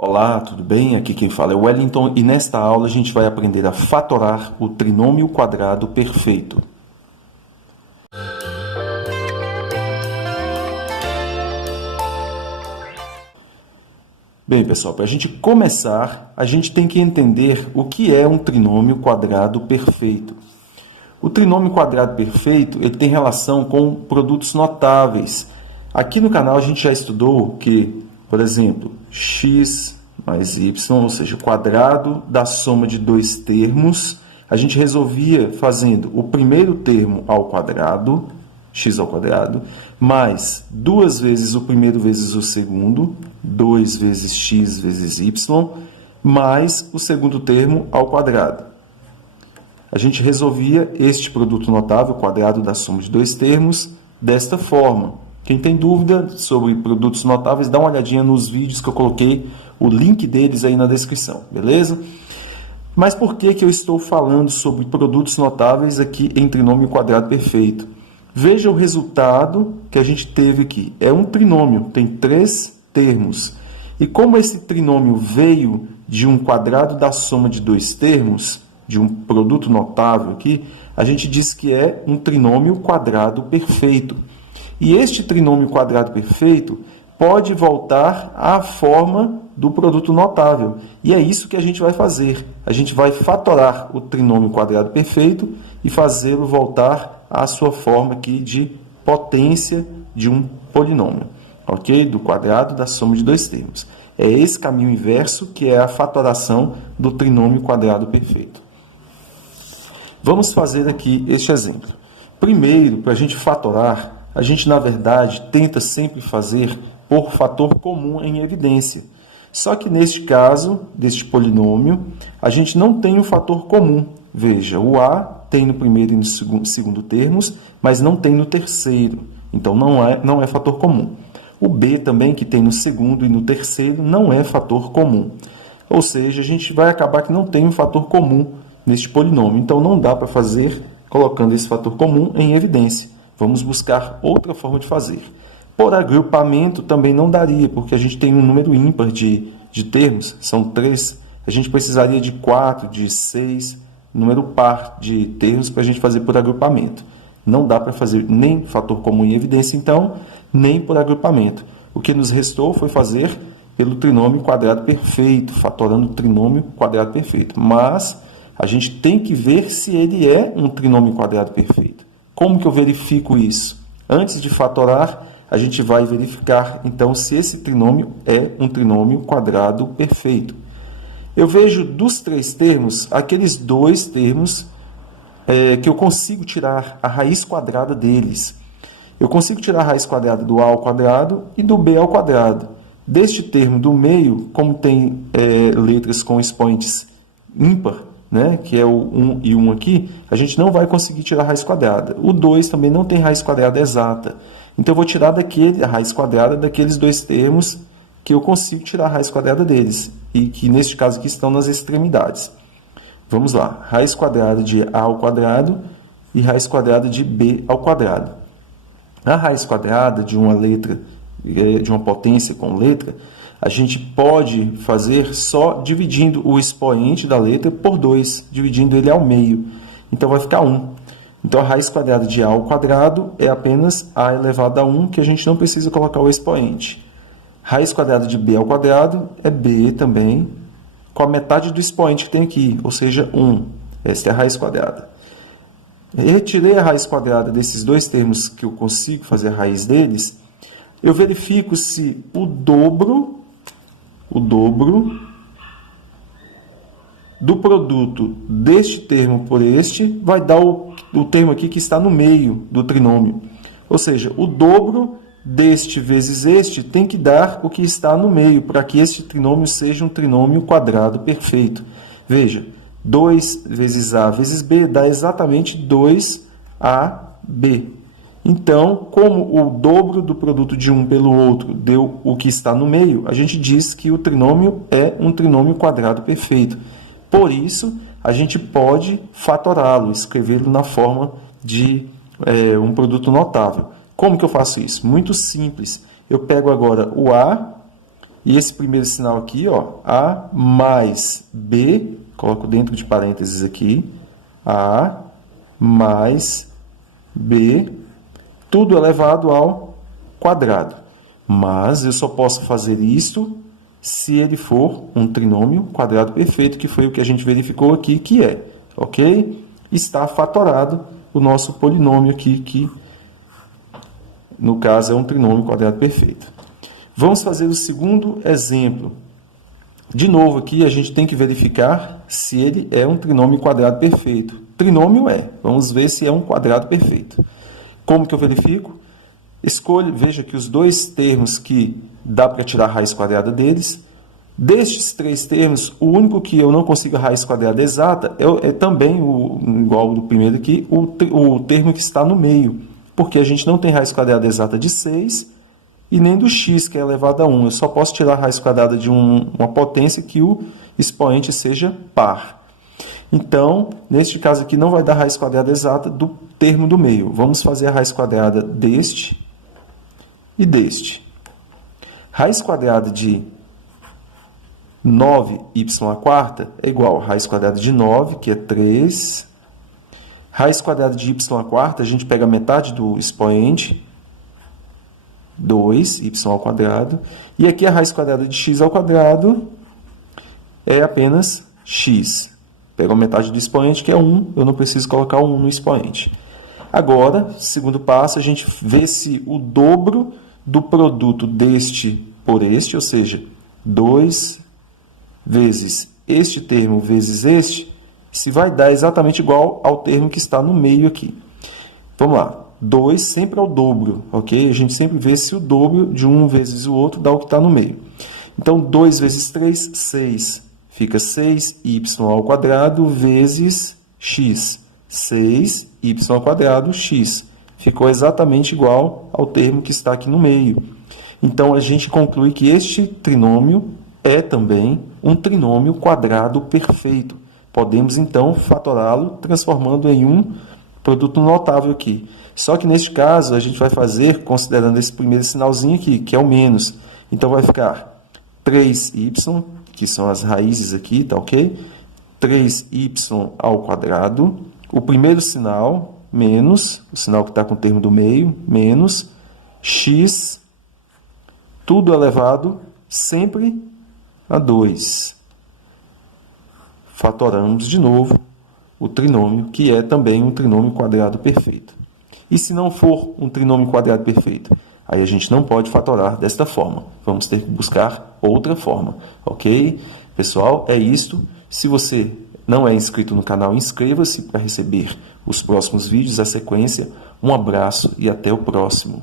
Olá, tudo bem? Aqui quem fala é o Wellington e nesta aula a gente vai aprender a fatorar o trinômio quadrado perfeito. Bem, pessoal, para a gente começar, a gente tem que entender o que é um trinômio quadrado perfeito. O trinômio quadrado perfeito ele tem relação com produtos notáveis. Aqui no canal a gente já estudou que, por exemplo, x mais y, ou seja, o quadrado da soma de dois termos, a gente resolvia fazendo o primeiro termo ao quadrado, x ao quadrado, mais duas vezes o primeiro vezes o segundo, 2 vezes x vezes y, mais o segundo termo ao quadrado. A gente resolvia este produto notável, quadrado da soma de dois termos, desta forma. Quem tem dúvida sobre produtos notáveis, dá uma olhadinha nos vídeos que eu coloquei, o link deles aí na descrição, beleza? Mas por que eu estou falando sobre produtos notáveis aqui em trinômio quadrado perfeito? Veja o resultado que a gente teve aqui. É um trinômio, tem três termos. E como esse trinômio veio de um quadrado da soma de dois termos, de um produto notável aqui, a gente diz que é um trinômio quadrado perfeito. E este trinômio quadrado perfeito pode voltar à forma do produto notável. E é isso que a gente vai fazer. A gente vai fatorar o trinômio quadrado perfeito e fazê-lo voltar à sua forma aqui de potência de um polinômio, ok? Do quadrado da soma de dois termos. É esse caminho inverso que é a fatoração do trinômio quadrado perfeito. Vamos fazer aqui este exemplo. Primeiro, para a gente fatorar, a gente, na verdade, tenta sempre fazer por fator comum em evidência. Só que, neste caso, deste polinômio, a gente não tem um fator comum. Veja, o A tem no primeiro e no segundo termos, mas não tem no terceiro. Então, não é fator comum. O B também, que tem no segundo e no terceiro, não é fator comum. Ou seja, a gente vai acabar que não tem um fator comum neste polinômio. Então, não dá para fazer colocando esse fator comum em evidência. Vamos buscar outra forma de fazer. Por agrupamento também não daria, porque a gente tem um número ímpar de termos, são 3. A gente precisaria de 4, de 6, número par de termos para a gente fazer por agrupamento. Não dá para fazer nem fator comum em evidência, então, nem por agrupamento. O que nos restou foi fazer pelo trinômio quadrado perfeito, fatorando o trinômio quadrado perfeito. Mas a gente tem que ver se ele é um trinômio quadrado perfeito. Como que eu verifico isso? Antes de fatorar, a gente vai verificar, então, se esse trinômio é um trinômio quadrado perfeito. Eu vejo dos três termos, aqueles dois termos que eu consigo tirar a raiz quadrada deles. Eu consigo tirar a raiz quadrada do A ao quadrado e do B ao quadrado. Deste termo do meio, como tem letras com expoentes ímpar, né, que é o 1 e 1 aqui, a gente não vai conseguir tirar a raiz quadrada. O 2 também não tem raiz quadrada exata. Então, eu vou tirar a raiz quadrada daqueles dois termos que eu consigo tirar a raiz quadrada deles, e que, neste caso aqui, estão nas extremidades. Vamos lá. Raiz quadrada de A ao quadrado e raiz quadrada de B ao quadrado. A raiz quadrada de uma letra, de uma potência com letra, a gente pode fazer só dividindo o expoente da letra por 2, dividindo ele ao meio. Então, vai ficar 1. Então, a raiz quadrada de A ao quadrado é apenas A elevado a 1, que a gente não precisa colocar o expoente. Raiz quadrada de B ao quadrado é B também, com a metade do expoente que tem aqui, ou seja, 1. Esta é a raiz quadrada. Eu retirei a raiz quadrada desses dois termos que eu consigo fazer a raiz deles. Eu verifico se o dobro do produto deste termo por este vai dar o termo aqui que está no meio do trinômio. Ou seja, o dobro deste vezes este tem que dar o que está no meio, para que este trinômio seja um trinômio quadrado perfeito. Veja, 2 vezes A vezes B dá exatamente 2AB. Então, como o dobro do produto de um pelo outro deu o que está no meio, a gente diz que o trinômio é um trinômio quadrado perfeito. Por isso, a gente pode fatorá-lo, escrevê-lo na forma de um produto notável. Como que eu faço isso? Muito simples. Eu pego agora o A E esse primeiro sinal aqui, ó, A mais B, coloco dentro de parênteses aqui, A mais B, tudo elevado ao quadrado. Mas eu só posso fazer isso se ele for um trinômio quadrado perfeito, que foi o que a gente verificou aqui, que é, ok? Está fatorado o nosso polinômio aqui, que no caso é um trinômio quadrado perfeito. Vamos fazer o segundo exemplo. De novo aqui a gente tem que verificar se ele é um trinômio quadrado perfeito. Trinômio é. Vamos ver se é um quadrado perfeito. Como que eu verifico? Escolho, veja que os dois termos que dá para tirar a raiz quadrada deles. Destes três termos, o único que eu não consigo a raiz quadrada exata é também, igual do primeiro aqui, o termo que está no meio. Porque a gente não tem raiz quadrada exata de 6 e nem do x, que é elevado a 1. Eu só posso tirar a raiz quadrada de uma potência que o expoente seja par. Então, neste caso aqui, não vai dar raiz quadrada exata do termo do meio. Vamos fazer a raiz quadrada deste e deste. Raiz quadrada de 9y² é igual a raiz quadrada de 9, que é 3. Raiz quadrada de y², a gente pega a metade do expoente, 2y². E aqui a raiz quadrada de x² é apenas x. Pego a metade do expoente, que é 1, eu não preciso colocar 1 no expoente. Agora, segundo passo, a gente vê se o dobro do produto deste por este, ou seja, 2 vezes este termo vezes este, se vai dar exatamente igual ao termo que está no meio aqui. Vamos lá. 2 sempre é o dobro, ok? A gente sempre vê se o dobro de um vezes o outro dá o que está no meio. Então, 2 vezes 3, 6. Fica 6y² vezes x. 6y² x. Ficou exatamente igual ao termo que está aqui no meio. Então, a gente conclui que este trinômio é também um trinômio quadrado perfeito. Podemos, então, fatorá-lo transformando em um produto notável aqui. Só que, neste caso, a gente vai fazer considerando esse primeiro sinalzinho aqui, que é o menos. Então, vai ficar 3y, que são as raízes aqui, tá ok? 3y². O primeiro sinal, menos, o sinal que está com o termo do meio, menos, x, tudo elevado sempre a 2. Fatoramos de novo o trinômio, que é também um trinômio quadrado perfeito. E se não for um trinômio quadrado perfeito? Aí a gente não pode fatorar desta forma. Vamos ter que buscar outra forma. Ok? Pessoal, é isto. Se você não é inscrito no canal, inscreva-se para receber os próximos vídeos, a sequência. Um abraço e até o próximo.